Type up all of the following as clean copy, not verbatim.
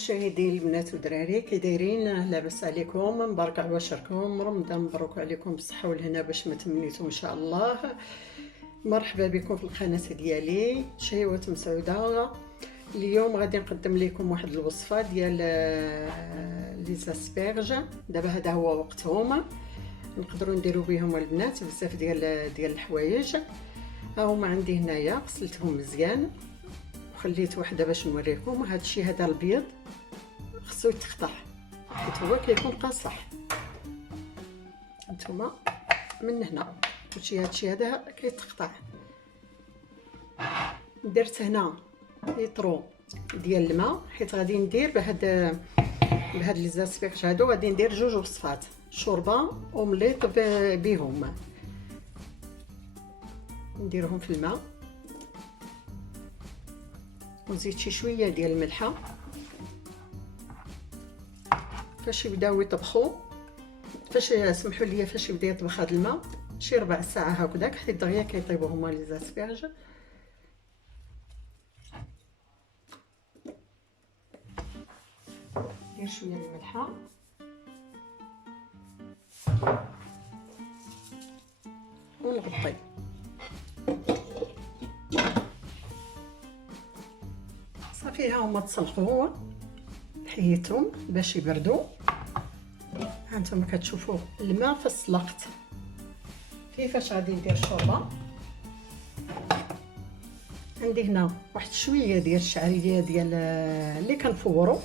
مشاهدي البنات والدراري كي دايرين؟ لاباس عليكم؟ مبارك عواشركم، رمضان مبروك عليكم بالصحه والهنا باش ما تمنيتو ان شاء الله. مرحبا بكم في القناه ديالي شهيوات مسعوده. اليوم غادي نقدم لكم واحد الوصفه ديال لي زاسبيرج. دابا هذا هو وقتهم، نقدروا نديروا بهم البنات بزاف ديال الحوايج. ها هما عندي هنايا، غسلتهم مزيان وخليت وحده باش نوريكم. هذا الشيء هذا البيض خصو يتقطع حيت هو كيكون قاصح. نتوما من هنا كلشي هذا الشيء هذا كيتقطع. درت هنا ليطرو ديال الماء حيت غادي ندير بهاد لي زاسبيرج هادو، غادي ندير جوج وصفات، شوربه اومليط بهم. نديرهم في الماء ونزيد شي شويه ديال الملحه. فاش يبداو يطبخوا، فاش سمحوا لي فاش يبدا يطبخ هذا الماء شي ربع ساعه هكذاك حيت دغيا كيطيبوا هما لي زاسبيرج. ندير شويه الملحه ونغطي. صافي ها هما تسلقوا، حيدتهم باش يبردوا. هانتوما كتشوفوا الماء فسلقت. كيفاش غادي ندير الشوربه؟ عندي هنا واحد شويه ديال الشعريه ديال اللي كنفوروا،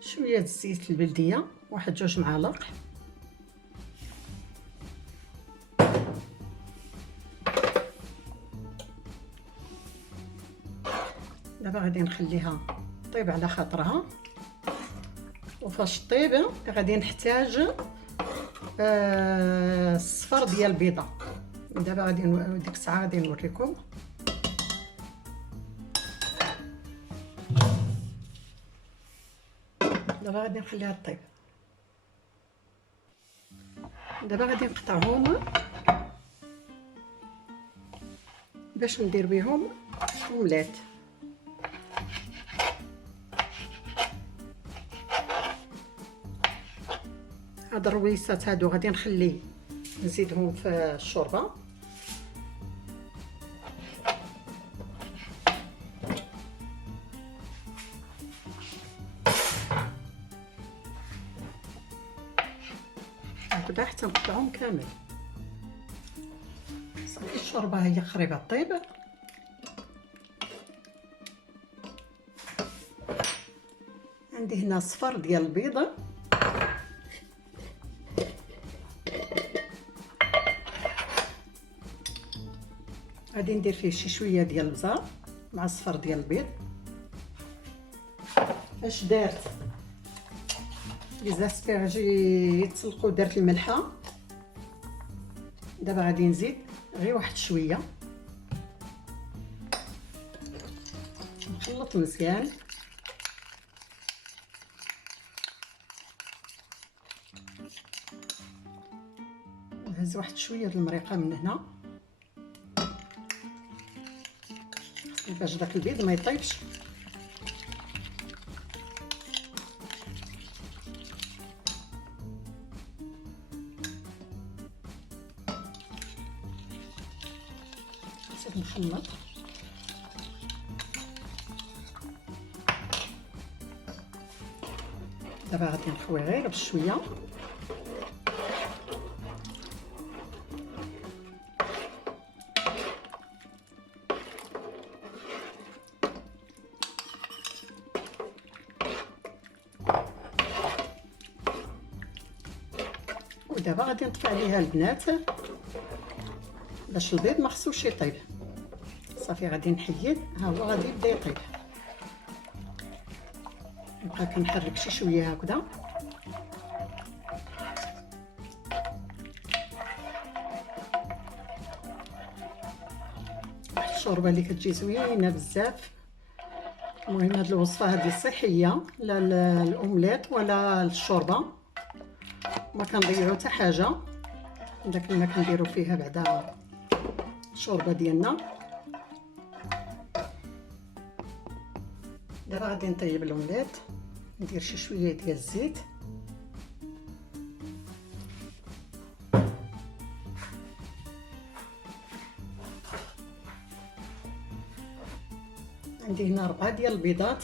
شويه الزيت البلديه، واحد 2 معالق. دابا غادي نخليها طيب على خاطرها، وفاش طيب غادي نحتاج الصفر ديال البيضه. دابا غادي ديك الساعه غادي نوريكم. دابا غادي نخليها طيب. دابا غادي نقطعهم باش ندير بهم اومليت. هاد الرويسات هادو غادي نخلي نزيدهم في الشوربه. هكذا حتى نقطعهم كامل. صافي الشوربه هي قريبه طيب. عندي هنا صفر ديال البيض، غادي ندير فيه شي شويه ديال البزار مع الصفر ديال البيض. اش درت لي زاسبيرج يتسلقوا، درت الملحه. دابا غادي نزيد غير واحد شويه، نخلط مزيان. نهز واحد شويه د المريقه من هنا باش داك البيض ما يطيبش. نزيد نخلط. دابا غادي نخوي غير بشويه. ودابا غادي نطفي عليها البنات باش البيض ما خصوش يطيب. صافي غادي نحيد، ها هو غادي يبدا يطيب. نبقى كنحرك شي شويه هكذا. واحد الشوربه اللي كتجي زوينه بزاف. المهم هاد الوصفه هذه صحيه، لا الاومليط ولا الشوربه، ما كنضيعوا حتى حاجه. داك الماء كنديرو فيها بعدا الشوربه ديالنا. دابا غادي نطيب لومليط، ندير شي شويه ديال الزيت، عندي هنا 4 ديال البيضات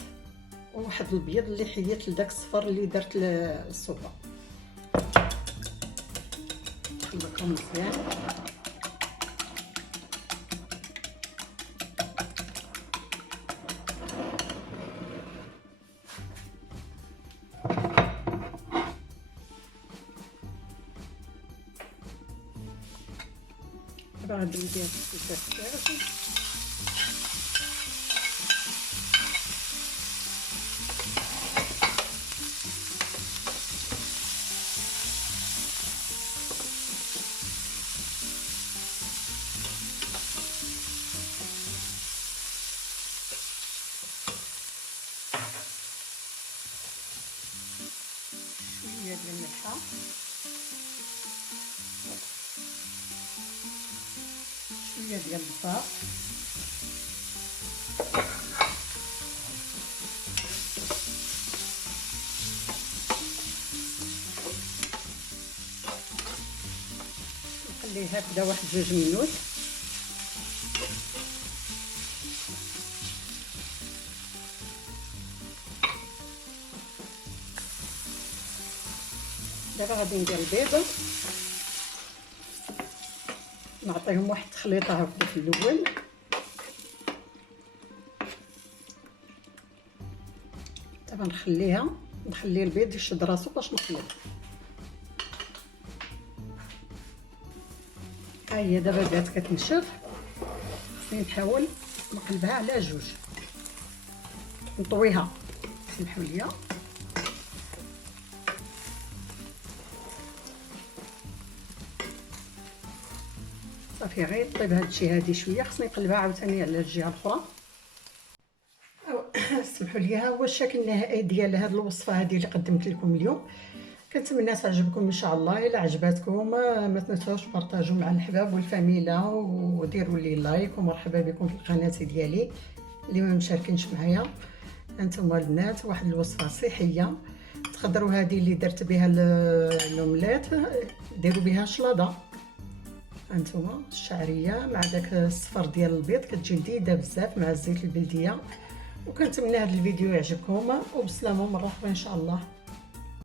وواحد البيض اللي حيدت لداك الصفر اللي درت للصوبه. نخلطهم مزيان. دابا غادي ندير الدجاج، شويه ديال الملحه، شويه ديال البصل، نخليه هكذا واحد 2 مينوت. دابا غادي ندير البيض، نعطيهم واحد التخليطه هكا في الاول. دابا نخلي البيض يشد راسو باش نخلط. ها هي دابا بدات كتنشف، خصني نحاول نقلبها على 2، نطويها. سمحوا لي، صافي غير طيب هادشي هادي شويه، خصني نقلبها عاوتاني على الجهه الاخرى. سمحوا لي، ها هو الشكل النهائي ديال هاد الوصفه هادي اللي قدمت لكم اليوم. كنتمنى تعجبكم ان شاء الله. الا عجباتكم ما تنساوش بارطاجوا مع الحباب والفاميله، وديروا لي لايك، ومرحبا بكم في القناه ديالي. اللي ما مشاركينش معايا، انتم البنات، واحد الوصفه صحيه تقدروا. هذه اللي درت بها الاومليت، ديروا بها شلاضه انتم الشعريه مع داك الصفر ديال البيض، كتجي لذيذه بزاف مع الزيت البلديه. وكنتمنى هذا الفيديو يعجبكم، وبسلامه، مرحبا ان شاء الله.